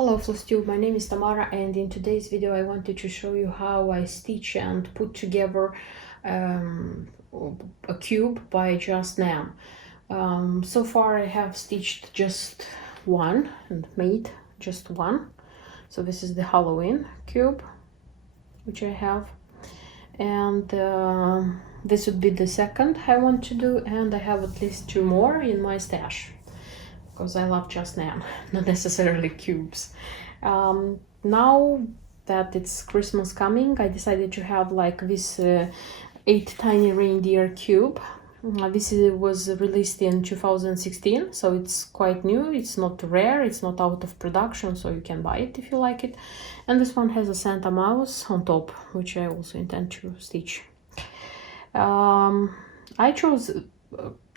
Hello Flosstube, my name is Tamara, and in today's video I wanted to show you how I stitch and put together a cube by Just Nan. So far I have stitched just one and made just one. So this is the Halloween cube which I have, and this would be the second I want to do, and I have at least two more in my stash because I love Just Nan, not necessarily cubes. Now that it's Christmas coming, I decided to have like this 8 tiny reindeer cube. This was released in 2016, so it's quite new. It's not rare, it's not out of production, so you can buy it if you like it. And this one has a Santa mouse on top, which I also intend to stitch. I chose,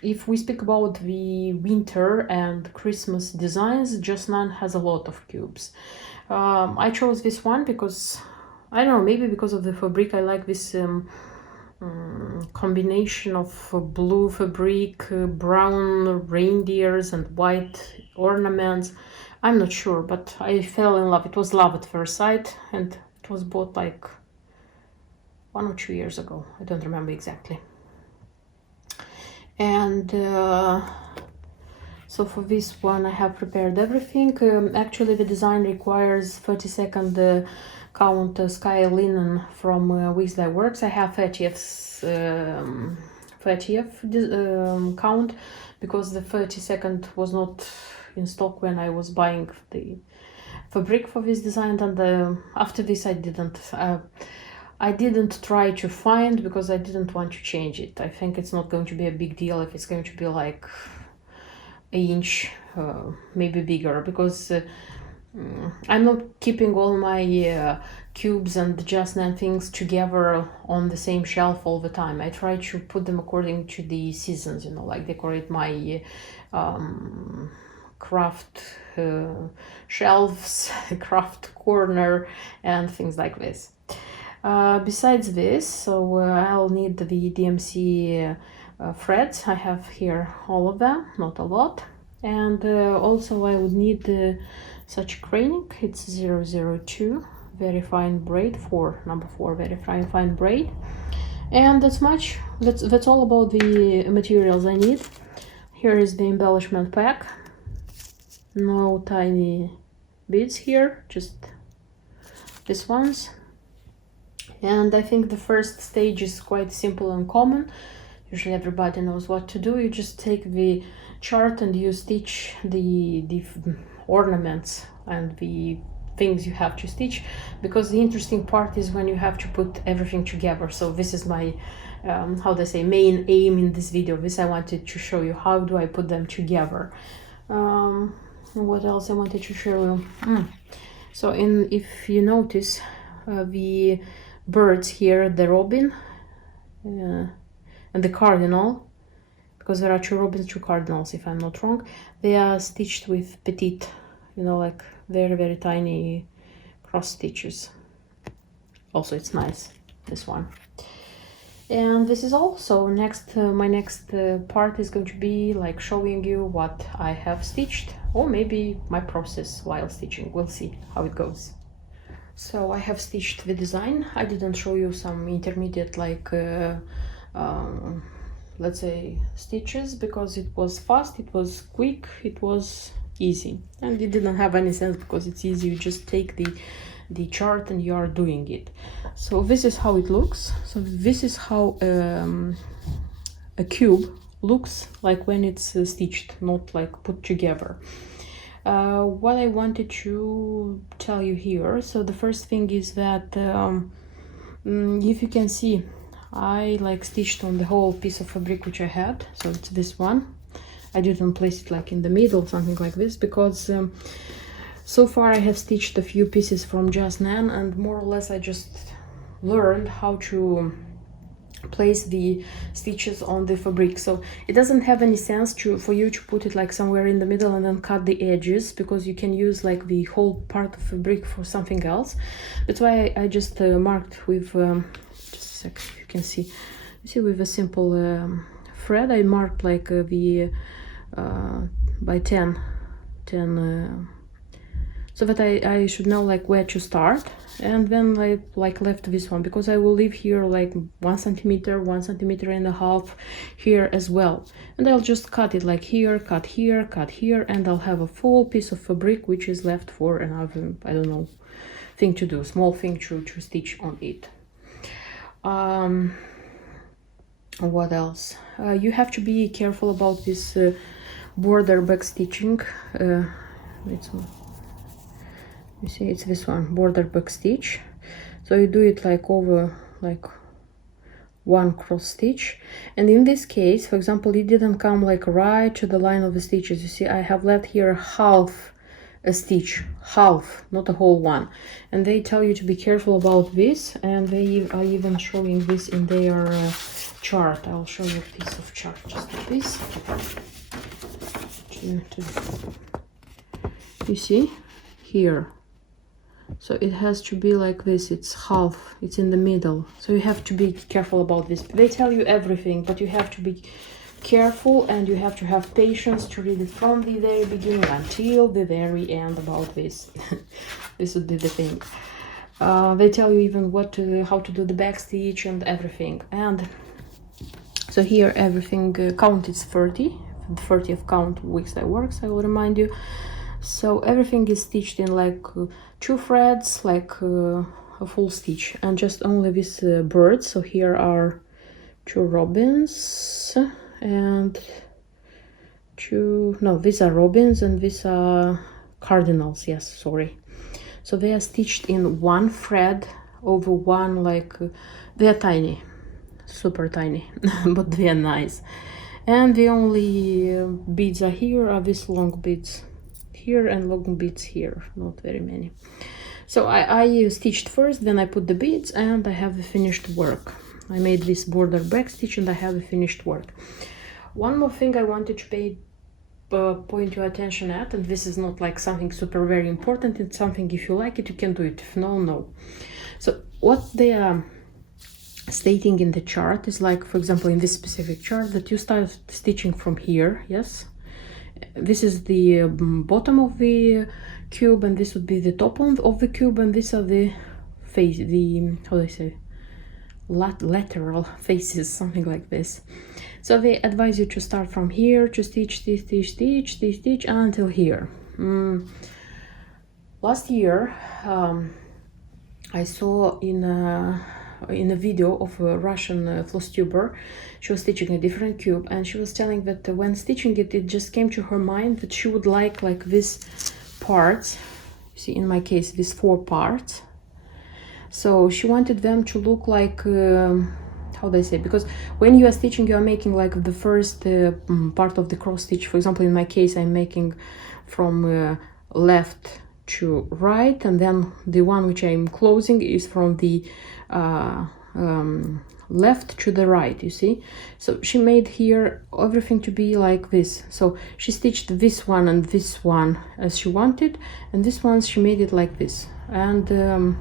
if we speak about the winter and Christmas designs, Just Nan has a lot of cubes. I chose this one because, I don't know, maybe because of the fabric. I like this combination of blue fabric, brown reindeers and white ornaments. I'm not sure, but I fell in love. It was love at first sight, and it was bought like 1 or 2 years ago. I don't remember exactly. And so for this one I have prepared everything. Actually the design requires 32nd count sky linen from Wish Thy Works. I have 30th count because the 32nd was not in stock when I was buying the fabric for this design, and after this I didn't try to find because I didn't want to change it. I think it's not going to be a big deal if it's going to be like an inch, maybe bigger, because I'm not keeping all my cubes and Just Nan things together on the same shelf all the time. I try to put them according to the seasons, you know, like decorate my craft shelves, craft corner, and things like this. Besides this, so I'll need the DMC threads. I have here all of them, not a lot. And also I would need such craning. It's 002 very fine braid, number 4 very fine braid. And that's much. That's all about the materials I need. Here is the embellishment pack. No tiny beads here, just these ones. And I think the first stage is quite simple and common. Usually everybody knows what to do. You just take the chart and you stitch the ornaments and the things you have to stitch, because the interesting part is when you have to put everything together. So this is my, how do I say, main aim in this video. This I wanted to show you how do I put them together. What else I wanted to show you? So if you notice, the birds here, the robin and the cardinal, because there are 2 robins, 2 cardinals if I'm not wrong, they are stitched with petite, you know, like very tiny cross stitches. Also it's nice, this one. And this is all. So my next part is going to be like showing you what I have stitched, or maybe my process while stitching. We'll see how it goes. So I have stitched the design. I didn't show you some intermediate, like let's say stitches, because it was fast, it was quick, it was easy, and it didn't have any sense because it's easy. You just take the chart and you are doing it. So this is how it looks. So this is how a cube looks like when it's stitched, not like put together. What I wanted to tell you here, so the first thing is that if you can see, I like stitched on the whole piece of fabric which I had. So it's this one. I didn't place it like in the middle, something like this, because so far I have stitched a few pieces from Just Nan, and more or less I just learned how to place the stitches on the fabric. So it doesn't have any sense for you to put it like somewhere in the middle and then cut the edges, because you can use like the whole part of fabric for something else. That's why I just marked with just a sec, you can see, with a simple thread. I marked like the by 10 so that I should know like where to start. And then I like left this one because I will leave here like 1 centimeter, 1.5 centimeters here as well. And I'll just cut it like here, cut here, cut here, and I'll have a full piece of fabric which is left for another, I don't know, thing to do, small thing to stitch on it. What else? You have to be careful about this border back stitching. You see, it's this one, border back stitch. So you do it like over like 1 cross stitch, and in this case, for example, it didn't come like right to the line of the stitches. You see, I have left here half a stitch, half, not a whole one. And they tell you to be careful about this, and they are even showing this in their chart. I'll show you a piece of chart just like this. You see here, so it has to be like this, it's half, it's in the middle, so you have to be careful about this. They tell you everything, but you have to be careful, and you have to have patience to read it from the very beginning until the very end about this. This would be the thing. They tell you even how to do the back stitch and everything. And so here everything count is 30, the 30th count weeks I work, so I will remind you. So everything is stitched in like 2 threads, like a full stitch, and just only this bird. So here are 2 robins and these are robins and these are cardinals, yes, sorry. So they are stitched in 1 thread over 1, like they are tiny, super tiny, but they are nice. And the only beads are here are these long beads here and long beads here, not very many. So I stitched first, then I put the beads, and I have the finished work. I made this border back stitch and I have the finished work. One more thing I wanted to point your attention at, and this is not like something super very important, it's something if you like it you can do it, if no, no. So what they are stating in the chart is like, for example, in this specific chart, that you start stitching from here, yes, this is the bottom of the cube, and this would be the top of the cube, and these are the face, the, how do I say, lateral faces, something like this. So they advise you to start from here, to stitch, stitch until here. Last year I saw in a video of a Russian Flosstuber. She was stitching a different cube, and she was telling that when stitching it, it just came to her mind that she would like this parts. You see, in my case, these 4 parts. So she wanted them to look like, how do I say, because when you are stitching, you are making like the first part of the cross stitch. For example, in my case, I'm making from left to right, and then the one which I'm closing is from the left to the right, you see. So she made here everything to be like this. So she stitched this one and this one as she wanted, and this one she made it like this. And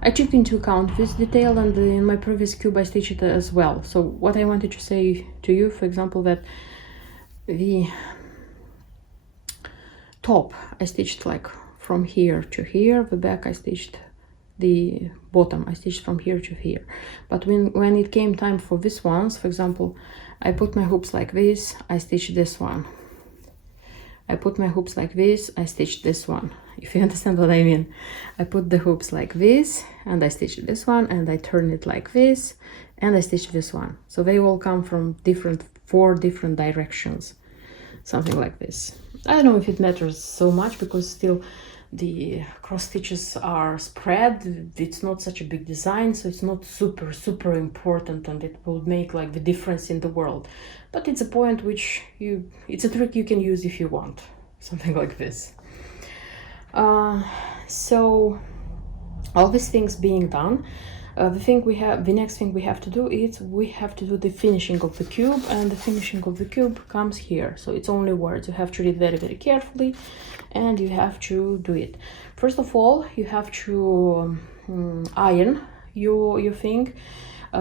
I took into account this detail, and in my previous cube I stitched it as well. So what I wanted to say to you, for example, that the top I stitched like from here to here, the back I stitched, the bottom I stitched from here to here. But when it came time for this ones, for example, I put my hoops like this, I stitched this one. I put my hoops like this, I stitched this one. If you understand what I mean. I put the hoops like this, and I stitched this one, and I turn it like this, and I stitched this one. So they all come from 4 different directions, something like this. I don't know if it matters so much, because still the cross stitches are spread. It's not such a big design, so it's not super important, and it will make like the difference in the world. But it's a point which it's a trick you can use if you want, something like this. So all these things being done, the next thing we have to do is we have to do the finishing of the cube, and the finishing of the cube comes here. So it's only words. You have to read very carefully, and you have to do it. First of all, you have to iron your thing.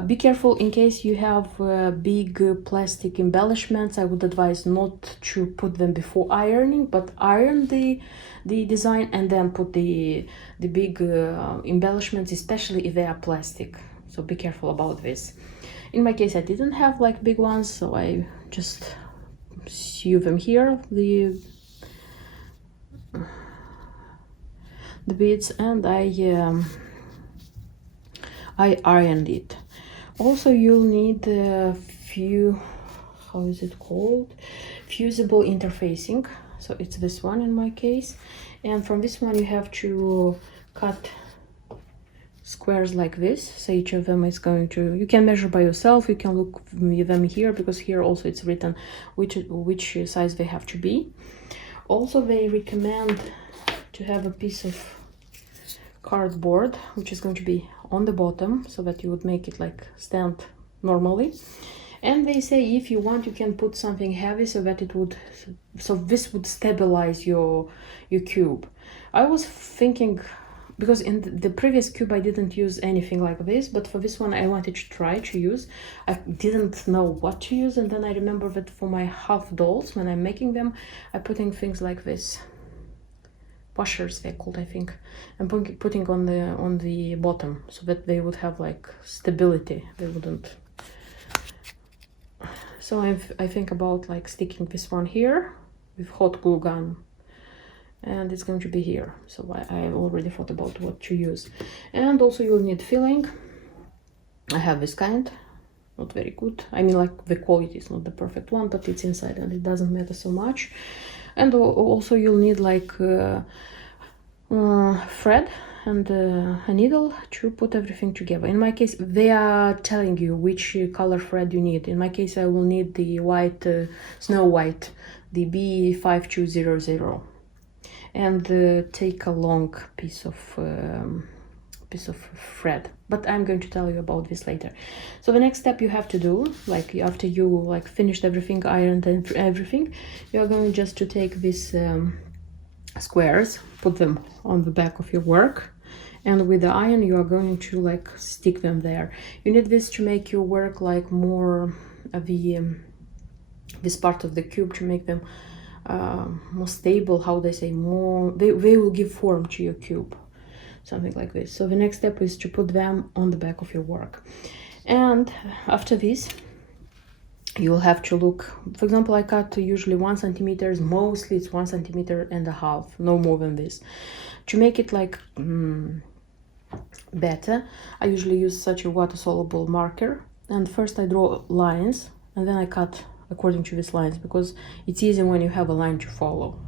Be careful in case you have big plastic embellishments. I would advise not to put them before ironing, but iron the design and then put the big embellishments, especially if they are plastic. So be careful about this. In my case, I didn't have like big ones, so I just sew them here, the beads, and I ironed it. Also, you'll need a few, how is it called? Fusible interfacing. So it's this one in my case. And from this one you have to cut squares like this. So each of them is going to, you can measure by yourself, you can look them here, because here also it's written which size they have to be. Also, they recommend to have a piece of cardboard which is going to be on the bottom, so that you would make it like stand normally. And they say if you want, you can put something heavy so that it would, so this would stabilize your cube. I was thinking, because in the previous cube I didn't use anything like this, but for this one I wanted to try to use. I didn't know what to use, and then I remember that for my half dolls, when I'm making them, I'm putting things like this. Washers they're called, I think, and putting on the bottom, so that they would have like stability, they wouldn't. So I think about like sticking this one here with hot glue gun, and it's going to be here. So I already thought about what to use. And also you'll need filling. I have this kind, not very good, I mean, like the quality is not the perfect one, but it's inside and it doesn't matter so much. And also you'll need like thread and a needle to put everything together. In my case, they are telling you which color thread you need. In my case, I will need the white, snow white, the B5200, and take a long piece of thread, but I'm going to tell you about this later. So the next step you have to do, like after you like finished everything, ironed and everything, you are going just to take these squares, put them on the back of your work, and with the iron you are going to like stick them there. You need this to make your work like more this part of the cube, to make them more stable, how they say, more, they will give form to your cube, something like this. So the next step is to put them on the back of your work. And after this you will have to look, for example, I cut usually 1 centimeter, mostly it's 1.5 centimeters, no more than this. To make it like better, I usually use such a water-soluble marker, and first I draw lines and then I cut according to these lines, because it's easy when you have a line to follow.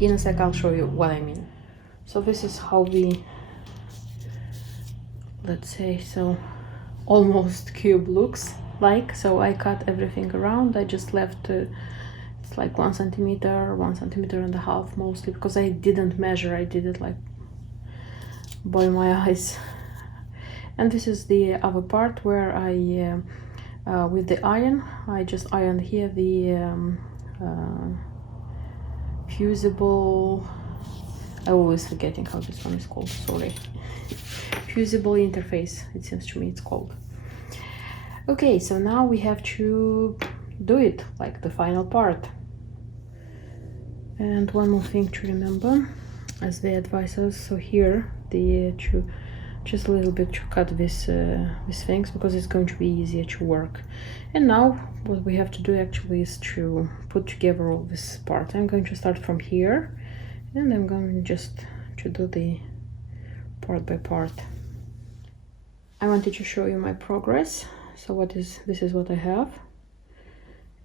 In a sec I'll show you what I mean. So this is how the, let's say, so almost cube looks like. So I cut everything around, I just left it's like 1 centimeter, 1.5 centimeters mostly, because I didn't measure, I did it like by my eyes. And this is the other part where I with the iron, I just ironed here the fusible, I'm always forgetting how this one is called, sorry. Fusible interface, it seems to me it's called. Okay, so now we have to do it, like the final part. And one more thing to remember, as they advise us, so here the just a little bit to cut these things, because it's going to be easier to work. And now what we have to do actually is to put together all this part. I'm going to start from here, and I'm going just to do the part by part. I wanted to show you my progress. So this is what I have.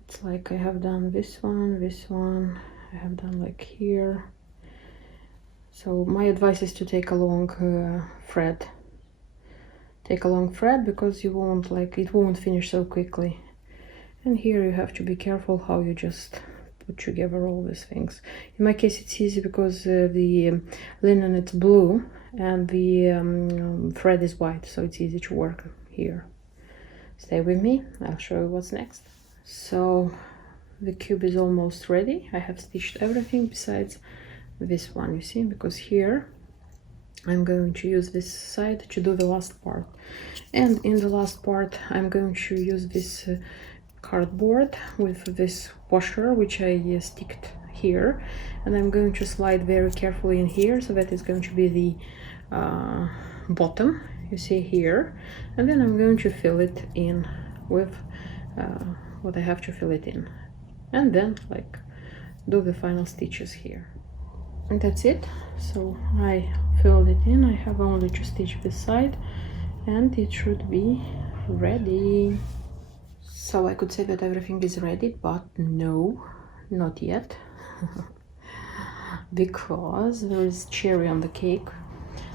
It's like I have done this one, I have done like here. So my advice is to take a long thread. Take a long thread, because you won't like, it won't finish so quickly. And here you have to be careful how you just put together all these things. In my case it's easy because the linen it's blue and the thread is white, so it's easy to work here. Stay with me, I'll show you what's next. So the cube is almost ready. I have stitched everything besides this one, you see, because here I'm going to use this side to do the last part. And in the last part, I'm going to use this cardboard with this washer, which I sticked here. And I'm going to slide very carefully in here, so that is going to be the bottom, you see here. And then I'm going to fill it in with what I have to fill it in. And then, like, do the final stitches here. And that's it. So I filled it in. I have only to stitch this side and it should be ready. So I could say that everything is ready, but no, not yet. Because there is cherry on the cake.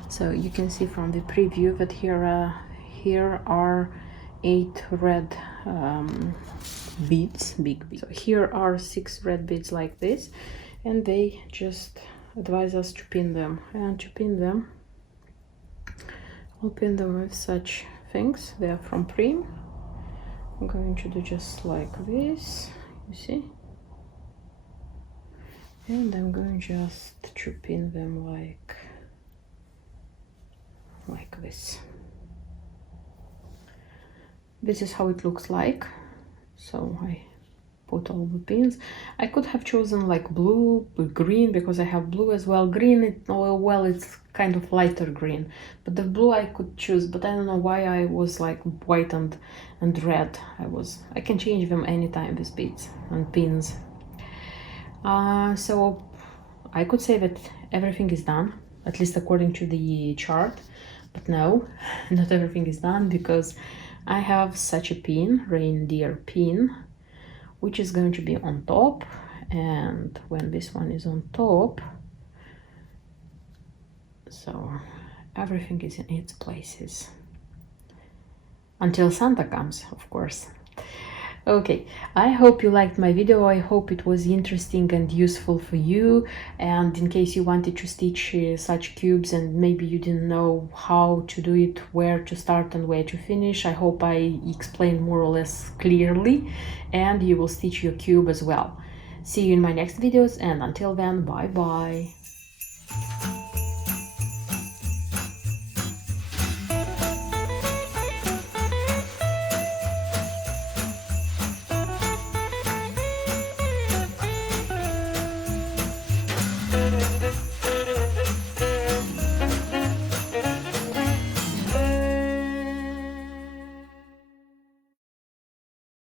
So you can see from the preview that here are 8 red beads, big beads. So here are 6 red beads like this, and they just advise us to pin them. And to pin them, I'll pin them with such things. They are from Prim. I'm going to do just like this, you see. And I'm going just to pin them like this. This is how it looks like. So I put all the pins. I could have chosen like blue, green, because I have blue as well. Green, well, it's kind of lighter green, but the blue I could choose, but I don't know why I was like white and red. I can change them anytime, these beads and pins. So I could say that everything is done, at least according to the chart, but no, not everything is done, because I have such a pin, reindeer pin, which is going to be on top, and when this one is on top, so everything is in its places until Santa comes, of course. Okay, I hope you liked my video. I hope it was interesting and useful for you, and in case you wanted to stitch such cubes and maybe you didn't know how to do it, where to start and where to finish, I hope I explained more or less clearly, and you will stitch your cube as well. See you in my next videos, and until then, bye bye.